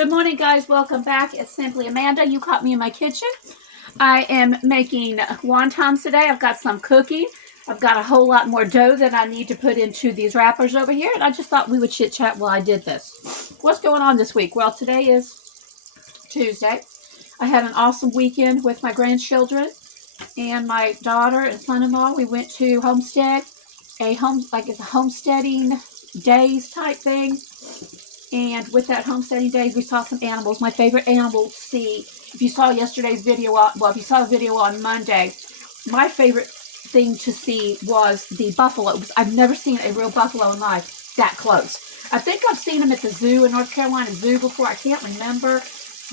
Good morning, guys. Welcome back. It's Simply Amanda. You caught me in my kitchen. I am making wontons today. I've got some cooking. I've got a whole lot more dough that I need to put into these wrappers over here, and I just thought we would chit-chat while I did this. What's going on this week? Well, today is Tuesday. I had an awesome weekend with my grandchildren and my daughter and son-in-law. We went to homestead, it's a homesteading days type thing. And with that homesteading days, we saw some animals. My favorite animal to see, if you saw yesterday's video, if you saw the video on Monday, my favorite thing to see was the buffalo. I've never seen a real buffalo in life that close. I think I've seen them at the zoo in North Carolina Zoo before. I can't remember,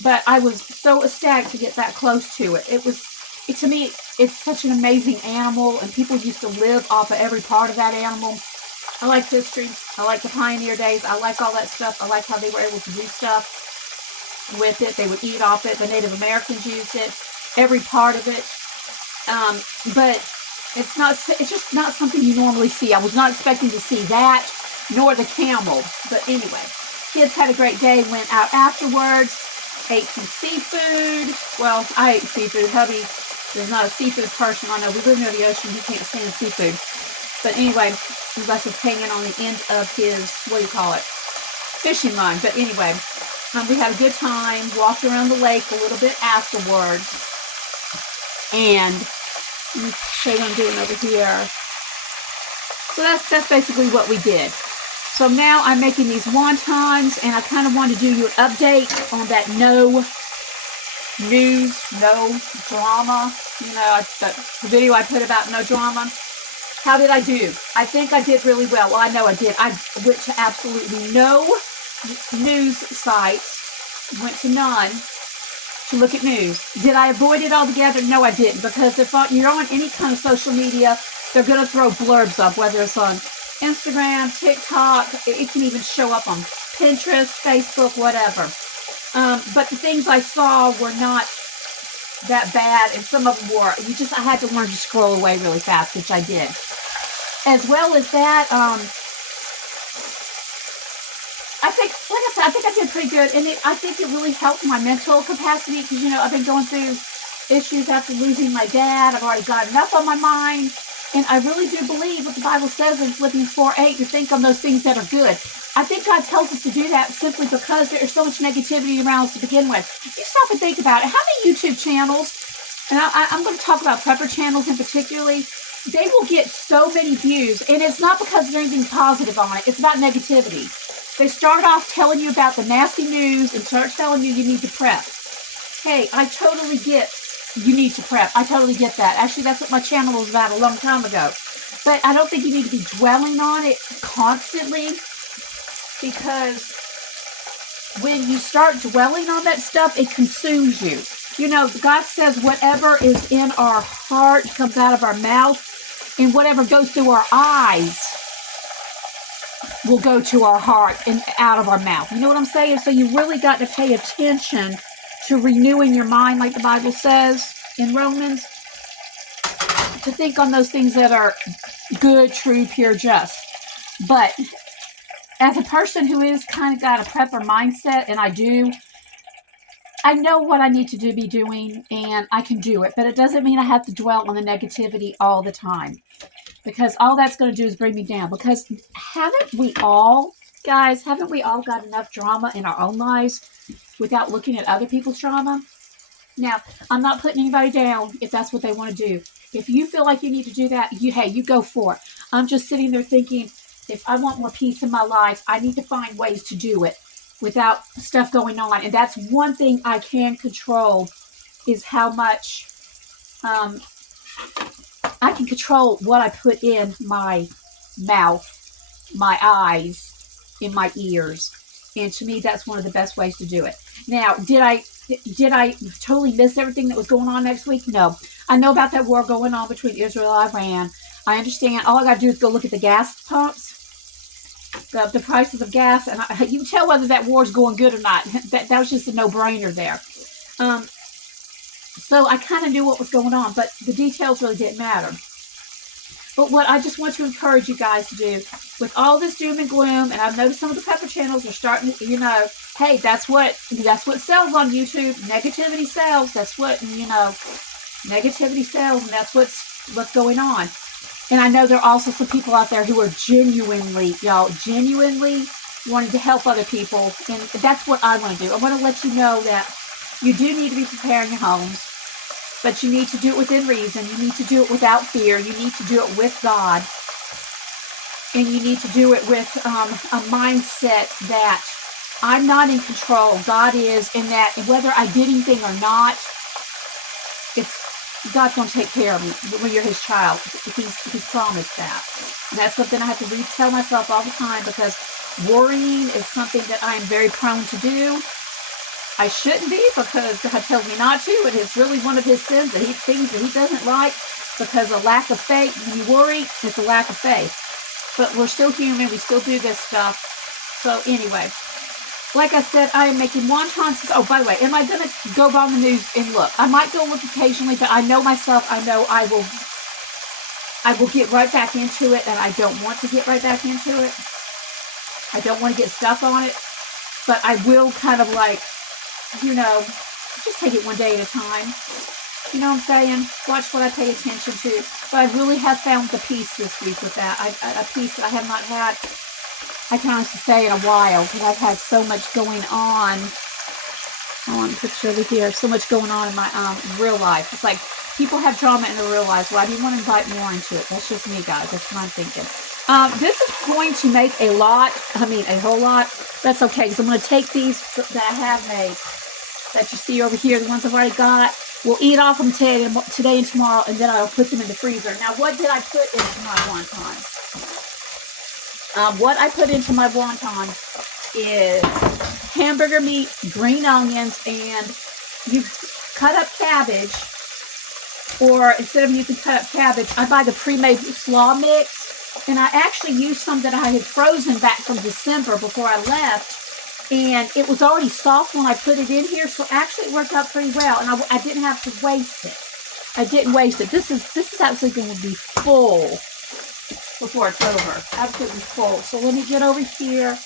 but I was so ecstatic to get that close to it. To me, it's such an amazing animal, and people used to live off of every part of that animal. I like history. I like the pioneer days. I like all that stuff. I like how they were able to do stuff with it. They would eat off it. The Native Americans used it. Every part of it. But it's just not something you normally see. I was not expecting to see that, nor the camel. But anyway, kids had a great day. Went out afterwards. Ate some seafood. Well, I ate seafood. Hubby is not a seafood person. I know we live near the ocean. He can't stand seafood. But anyway, unless it's hanging on the end of his, fishing line. But anyway, we had a good time, walked around the lake a little bit afterwards. And let me show you what I'm doing over here. So that's basically what we did. So now I'm making these wontons, and I kind of want to do you an update on that no news, no drama. The video I put about no drama. How did I do? I think I did really well. Well, I know I did. I went to absolutely no news sites, went to none to look at news. Did I avoid it altogether? No, I didn't, because if you're on any kind of social media, they're going to throw blurbs up, whether it's on Instagram, TikTok, it can even show up on Pinterest, Facebook, whatever. But the things I saw were not that bad, and some of them were. I had to learn to scroll away really fast, which I did. As well as that, I think I did pretty good, and I think it really helped my mental capacity, because, I've been going through issues after losing my dad. I've already got enough on my mind, and I really do believe what the Bible says in Philippians 4:8, to think on those things that are good. I think God tells us to do that simply because there is so much negativity around us to begin with. You stop and think about it. How many YouTube channels, and I'm going to talk about prepper channels in particularly, they will get so many views, and it's not because there's anything positive on it. It's about negativity. They start off telling you about the nasty news and start telling you need to prep. Hey, I totally get you need to prep. I totally get that. Actually, that's what my channel was about a long time ago. But I don't think you need to be dwelling on it constantly, because when you start dwelling on that stuff, it consumes you. God says whatever is in our heart comes out of our mouth, and whatever goes through our eyes will go to our heart and out of our mouth. You know what I'm saying? So you really got to pay attention to renewing your mind, like the Bible says in Romans, to think on those things that are good, true, pure, just. But as a person who is kind of got a prepper mindset, and I know what I need to be doing, and I can do it, but it doesn't mean I have to dwell on the negativity all the time, because all that's going to do is bring me down. Because haven't we all got enough drama in our own lives without looking at other people's drama? Now, I'm not putting anybody down if that's what they want to do. If you feel like you need to do that, you go for it. I'm just sitting there thinking, if I want more peace in my life, I need to find ways to do it without stuff going on. And that's one thing I can control, is how much I can control what I put in my mouth, my eyes, in my ears. And to me, that's one of the best ways to do it. Now, did I totally miss everything that was going on next week? No. I know about that war going on between Israel and Iran. I understand. All I got to do is go look at the gas pumps, the prices of gas, and you can tell whether that war is going good or not. That was just a no-brainer there. So I kind of knew what was going on, but the details really didn't matter. But what I just want to encourage you guys to do with all this doom and gloom, and I've noticed some of the pepper channels are starting to, hey, that's what sells on YouTube. Negativity sells. That's what, negativity sells, and that's what's going on. And I know there are also some people out there who are genuinely wanting to help other people, and that's what I want to do. I want to let you know that you do need to be preparing your homes, but you need to do it within reason. You need to do it without fear. You need to do it with God. And you need to do it with a mindset that I'm not in control. God is, and that whether I did anything or not, God's going to take care of me when you're his child. He's promised that. And that's something I have to retell myself all the time, because worrying is something that I am very prone to do. I shouldn't be, because God tells me not to, and it's really one of his sins, things that he doesn't like, because of lack of faith. When you worry, it's a lack of faith. But we're still human. We still do this stuff. So anyway, like I said, I am making wontons. Oh, by the way, am I going to go on the news and look? I might go look occasionally, but I know myself. I know I will get right back into it, and I don't want to get right back into it. I don't want to get stuck on it. But I will kind of like, just take it one day at a time. You know what I'm saying? Watch what I pay attention to. But I really have found the peace this week with that. A peace that I have not had, I can honestly say, in a while. Because I've had so much going on. I want to picture over here. So much going on in my real life. It's like people have drama in their real lives. Well, I do want to invite more into it. That's just me, guys. That's what I'm thinking. This is going to make a whole lot. That's okay. Because I'm going to take these that I have made, that you see over here, the ones I've already got. We'll eat off them today and tomorrow, and then I'll put them in the freezer. Now, what did I put into my wontons? What I put into my wontons is hamburger meat, green onions, and you cut up cabbage. Or instead of using cut up cabbage, I buy the pre-made slaw mix. And I actually used some that I had frozen back from December before I left. And it was already soft when I put it in here, so actually it worked out pretty well. And I didn't have to waste it. I didn't waste it. This is actually going to be full before it's over. Absolutely full. So let me get over here,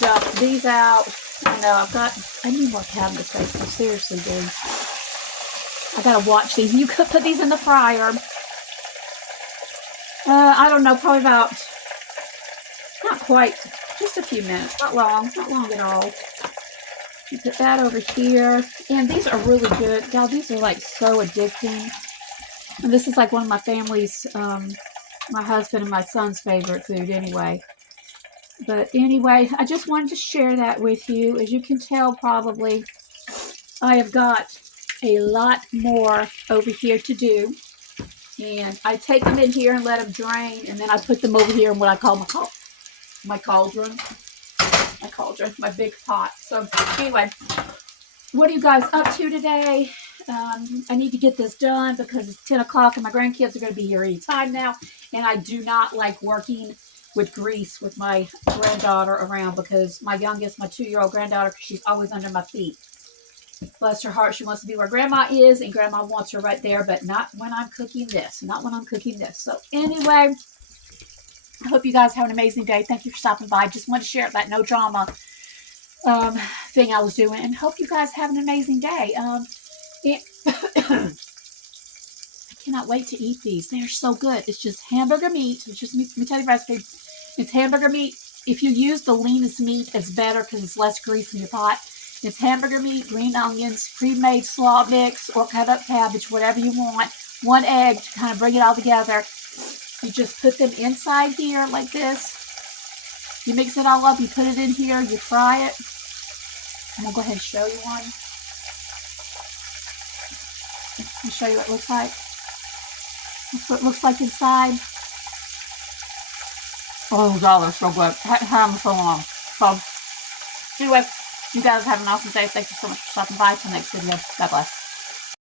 dump these out. I need more cabinet space. I seriously do. I gotta watch these. You could put these in the fryer. I don't know, probably about, not quite, just a few minutes. Not long at all. You put that over here. And these are really good. Y'all, these are like so addicting. And this is like one of my family's, my husband and my son's favorite food anyway. But anyway, I just wanted to share that with you. As you can tell probably, I have got a lot more over here to do. And I take them in here and let them drain. And then I put them over here in what I call my cauldron. My big pot. So anyway, what are you guys up to today? I need to get this done because it's 10 o'clock and my grandkids are going to be here any time now. And I do not like working with grease with my granddaughter around, because my youngest, my 2-year-old granddaughter, she's always under my feet. Bless her heart, she wants to be where Grandma is, and Grandma wants her right there, but not when I'm cooking this. Not when I'm cooking this. So anyway, I hope you guys have an amazing day. Thank you for stopping by. Just wanted to share that no drama thing I was doing, and hope you guys have an amazing day. I cannot wait to eat these. They are so good. It's just hamburger meat. It's just, let me tell you the recipe. It's hamburger meat. If you use the leanest meat, it's better because it's less grease in your pot. It's hamburger meat, green onions, pre-made slaw mix, or cut up cabbage, whatever you want. 1 egg to kind of bring it all together. You just put them inside here like this. You mix it all up. You put it in here. You fry it. I'm going to go ahead and show you one. I'll show you what it looks like. That's what it looks like inside. Oh, God, they're so good. I haven't had them so long. So, anyway, you guys have an awesome day. Thank you so much for stopping by. Till next video. God bless.